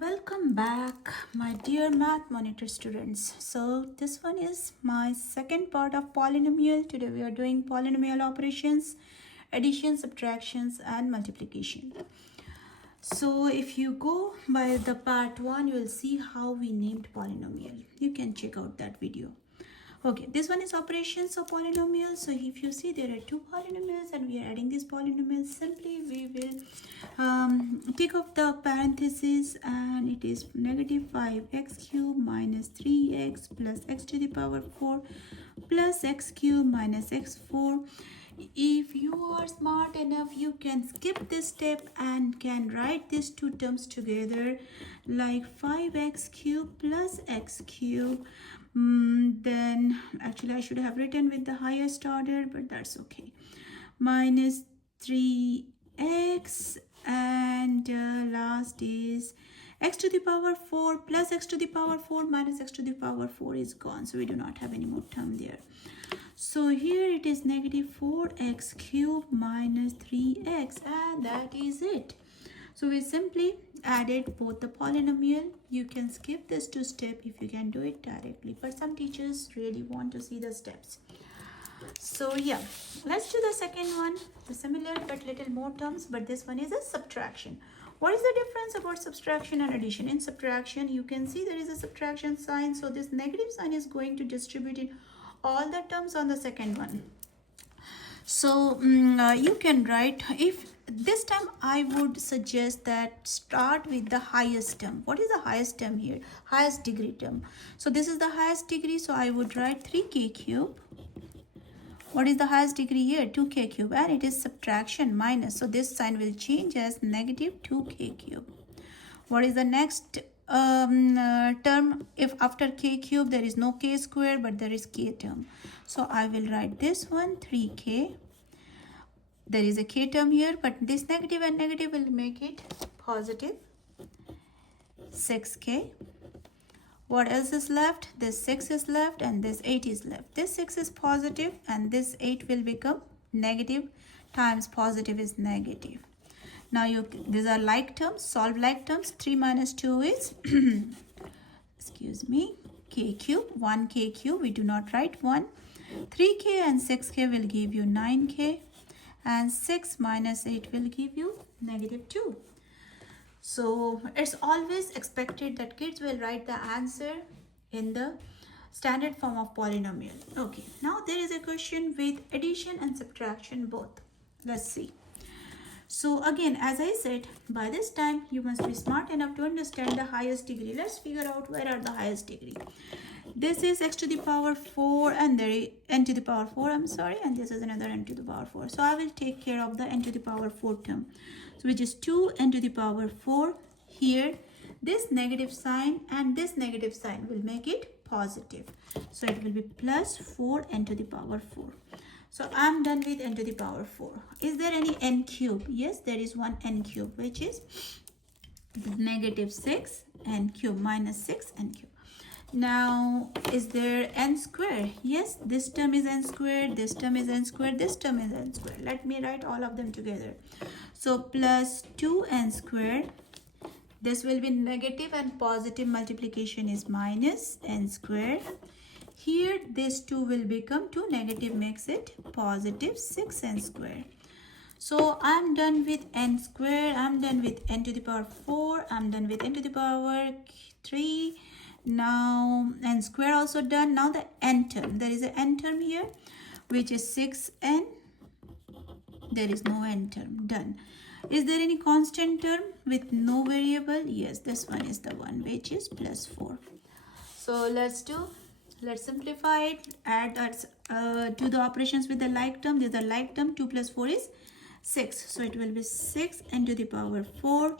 Welcome back, my dear math monitor students. So this one is my second part of polynomial. Today we are doing polynomial operations, addition, subtractions and multiplication. So if you go by the part 1, you will see how we named polynomial. You can check out that video. Okay, this one is operations of polynomials. So if you see there are two polynomials and we are adding these polynomials, simply we will take off the parentheses and it is negative 5x cubed minus 3x plus x to the power 4 plus x cubed minus x4. If you are smart enough, you can skip this step and can write these two terms together like 5x cubed plus x cubed. Then actually I should have written with the highest order, but that's okay. Minus 3x and last is x to the power 4 plus x to the power 4 minus x to the power 4 is gone, so we do not have any more term there. So here it is negative 4x cubed minus 3x, and that is it. So we simply added both the polynomial. You can skip this two step if you can do it directly, but some teachers really want to see the steps. So yeah, let's do the second one, the similar but little more terms, but this one is a subtraction. What is the difference about subtraction and addition? In subtraction, you can see there is a subtraction sign, so this negative sign is going to distribute in all the terms on the second one. So you can write, if this time I would suggest that start with the highest term. What is the highest term here? Highest degree term. So this is the highest degree, so I would write 3k cube. What is the highest degree here? 2k cube, and it is subtraction minus, so this sign will change as negative 2k cube. What is the next term? If after k cube there is no k square but there is k term, so I will write this one 3k. There is a k term here, but this negative and negative will make it positive 6k. What else is left? This 6 is left and this 8 is left. This 6 is positive and this 8 will become negative times positive is negative. Now these are like terms, solve like terms. 3 minus 2 is excuse me, k cube, 1k cube, we do not write 1. 3k and 6k will give you 9k, and 6 minus 8 will give you negative 2. So it's always expected that kids will write the answer in the standard form of polynomial. Okay, now there is a question with addition and subtraction both. Let's see. So again, as I said, by this time you must be smart enough to understand the highest degree. Let's figure out where are the highest degree. This is x to the power 4 and there is n to the power 4, I'm sorry, and this is another n to the power 4. So I will take care of the n to the power 4 term, so which is 2n to the power 4. Here this negative sign and this negative sign will make it positive, so it will be plus 4n to the power 4. So I'm done with n to the power 4. Is there any n cube? Yes, there is one n cube, which is negative 6 n cube minus 6 n cube. Now, is there n square? Yes, this term is n square, this term is n square, this term is n square. Let me write all of them together. So plus 2n square. This will be negative and positive multiplication is minus n square. Here this 2 will become 2, negative makes it positive 6n square. So I'm done with n square, I'm done with n to the power 4, I'm done with n to the power 3. Now n square also done. Now the n term, there is an n term here which is 6n. There is no n term. Done. Is there any constant term with no variable? Yes, this one is the one which is plus 4. So let's simplify it. Add do the operations with the like term. There's a like term. 2 plus 4 is 6, so it will be 6n to the power 4.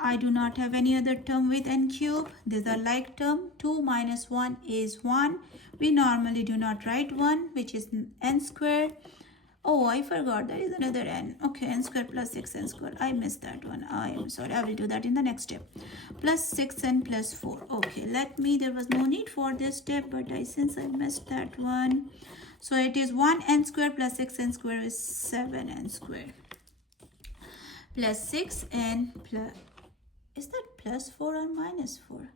I do not have any other term with n cube. There's a like term. 2 minus 1 is 1. We normally do not write 1, which is n square. Oh, I forgot there is another n. Okay, n square plus 6n square. I missed that one. I am sorry. I will do that in the next step. Plus 6n plus 4. Okay, there was no need for this step, but since I missed that one. So it is 1n square plus 6n square is 7n square. Plus 6n plus, is that plus 4 or minus 4?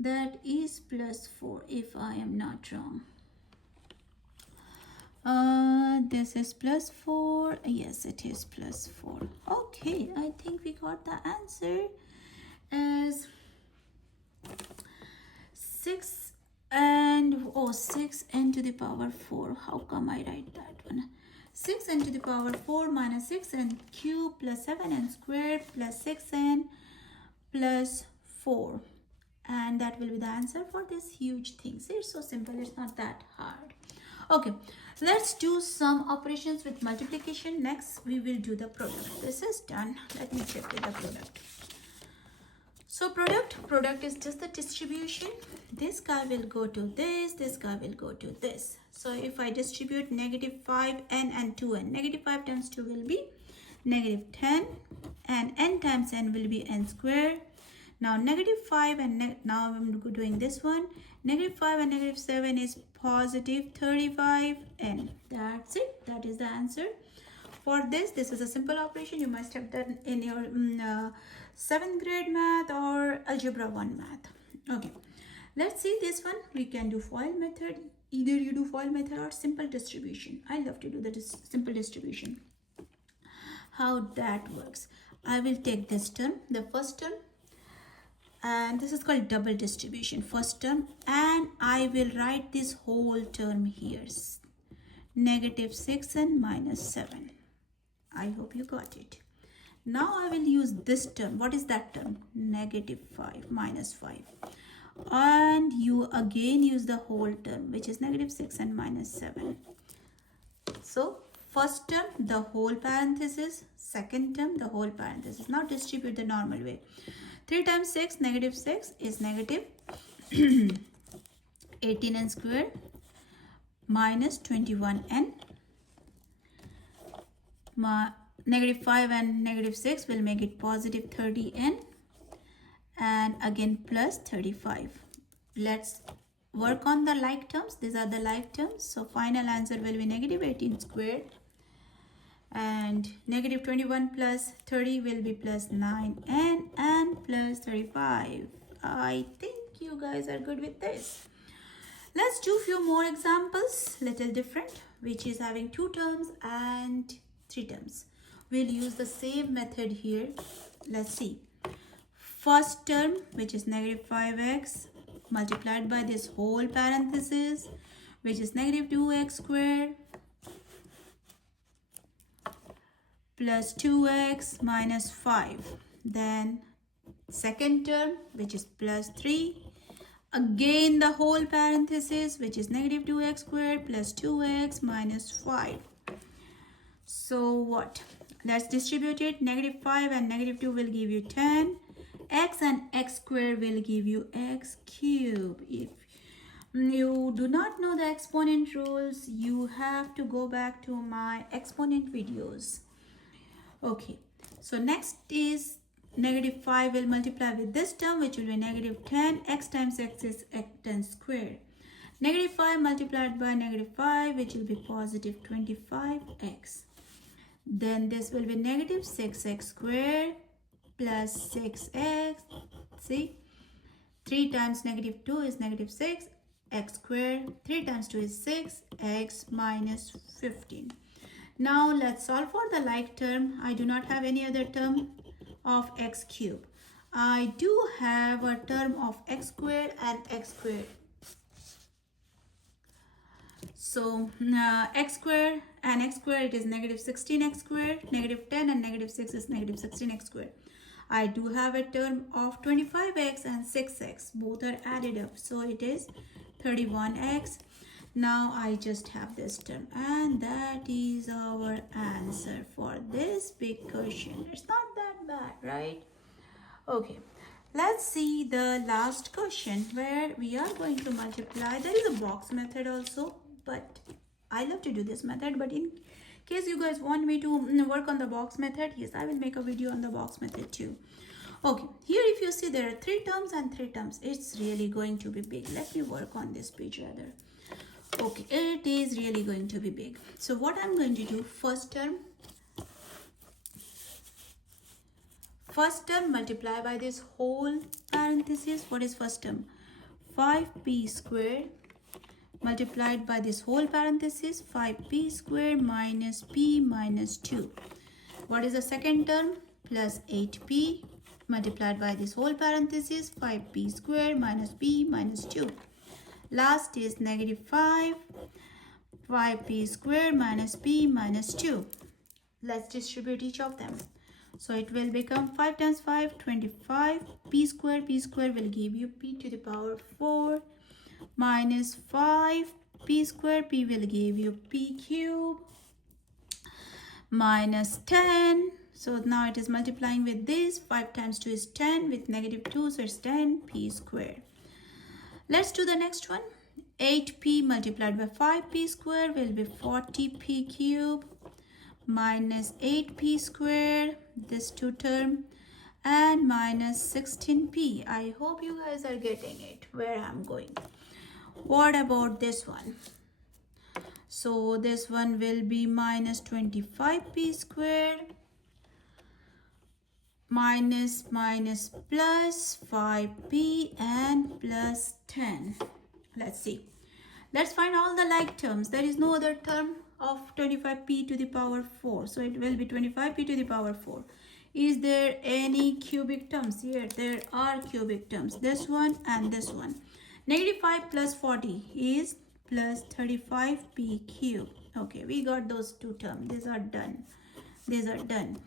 That is plus 4 if I am not wrong. This is plus 4. Yes, it is plus 4. Okay, I think we got the answer as 6 n to the power 4. How come I write that one? 6n to the power 4 minus 6n cube plus 7n squared plus 6n plus 4. And that will be the answer for this huge thing. See, it's so simple. It's not that hard. Okay, let's do some operations with multiplication. Next, we will do the product. This is done. Let me check with the product. So product is just the distribution. This guy will go to this guy will go to this. So if I distribute negative 5n and 2n, negative 5 times 2 will be negative 10, and n times n will be n squared. Now negative 5 and now I'm doing this one. Negative 5 and negative 7 is positive 35n. That's it. That is the answer. For this is a simple operation. You must have done in your 7th grade math or Algebra 1 math. Okay. Let's see this one. We can do FOIL method. Either you do FOIL method or simple distribution. I love to do the simple distribution. How that works. I will take this term, the first term. And this is called double distribution, first term, and I will write this whole term here, negative 6n minus 7. I hope you got it. Now I will use this term. What is that term? Negative 5 minus 5. And you again use the whole term, which is negative 6n minus 7. So first term, the whole parenthesis, second term, the whole parenthesis. Now distribute the normal way. 3 times 6, negative 6 is negative 18n squared minus 21n. Negative 5 and negative 6 will make it positive 30n. And again plus 35. Let's work on the like terms. These are the like terms. So final answer will be negative 18 squared. And negative 21 plus 30 will be plus 9n and plus 35. I think you guys are good with this. Let's do a few more examples, little different, which is having 2 terms and 3 terms. We'll use the same method here. Let's see. First term, which is negative 5x multiplied by this whole parenthesis, which is negative 2x squared plus 2x minus 5. Then second term, which is plus 3. Again the whole parenthesis, which is negative 2x squared plus 2x minus 5. So what? Let's distribute it. Negative 5 and negative 2 will give you 10. X and x squared will give you x cubed. If you do not know the exponent rules, you have to go back to my exponent videos. Okay, so next is negative 5 will multiply with this term, which will be negative 10. X times x is x 10 squared. Negative 5 multiplied by negative 5, which will be positive 25x. Then this will be negative 6x squared plus 6x. See, 3 times negative 2 is negative 6. X squared. 3 times 2 is 6. X minus 15. Now let's solve for the like term. I do not have any other term of x cubed. I do have a term of x squared and x squared. So x squared and x squared, it is negative 16x squared. Negative 10 and negative 6 is negative 16x squared. I do have a term of 25x and 6x. Both are added up. So it is 31x. Now I just have this term, and that is our answer for this big question. It's not that bad, right? Okay, let's see the last question where we are going to multiply. There is a box method also, but I love to do this method. But in case you guys want me to work on the box method, yes, I will make a video on the box method too. Okay, here if you see there are 3 terms and 3 terms. It's really going to be big. Let me work on this page rather. Okay, it is really going to be big. So what I'm going to do, first term First term multiply by this whole parenthesis. What is first term? 5p square multiplied by this whole parenthesis, 5p square minus p minus 2. What is the second term? Plus 8p multiplied by this whole parenthesis, 5p square minus p minus 2. Last is negative 5p square minus p minus 2. Let's distribute each of them. So it will become 5 times 5, 25. P square will give you p to the power 4 minus 5. P square, p will give you p cube minus 10. So now it is multiplying with this. 5 times 2 is 10 with negative 2. So it's 10p square. Let's do the next one. 8p multiplied by 5p square will be 40p cube minus 8p square, this two term, and minus 16p. I hope you guys are getting it where I'm going. What about this one? So this one will be minus 25p square minus plus 5p and plus 10. Let's see. Let's find all the like terms. There is no other term of 25p to the power 4. So it will be 25p to the power 4. Is there any cubic terms here? There are cubic terms. This one and this one. Negative 5 plus 40 is plus 35p cube. Okay, we got those two terms. These are done. These are done.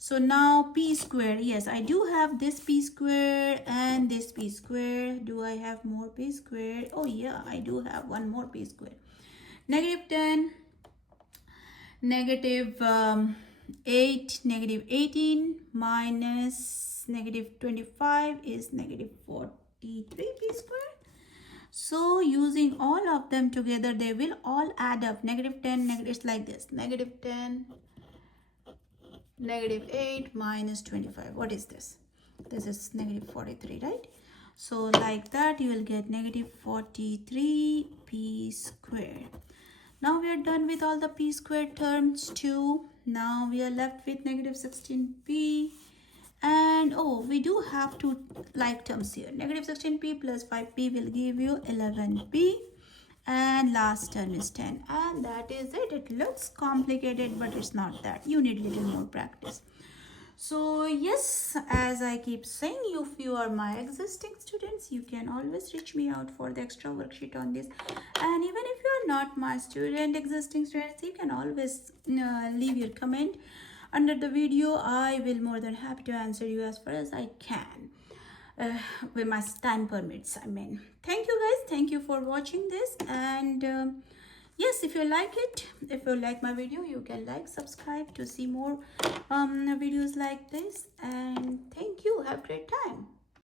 So now p square. Yes, I do have this p square and this p square. Do I have more p square? Oh yeah, I do have one more p square. Negative 10, negative 8, negative 18 minus negative 25 is negative 43p square. So using all of them together, they will all add up. Negative 10, it's like this. Negative 10, negative 8 minus 25. What is this? This is negative 43, right? So like that, you will get negative 43p square. Now we are done with all the p squared terms too. Now we are left with negative 16p. And oh, we do have two like terms here. Negative 16p plus 5p will give you 11p. And last term is 10. And that is it. It looks complicated, but it's not that. You need a little more practice. So yes, as I keep saying, if you are my existing students, you can always reach me out for the extra worksheet on this. And even if you are not my existing students, you can always leave your comment under the video. I will more than happy to answer you as far as I can. With my time permits, I mean. Thank you guys. Thank you for watching this. And yes, if you like it, if you like my video, you can like, subscribe to see more videos like this. And thank you. Have a great time.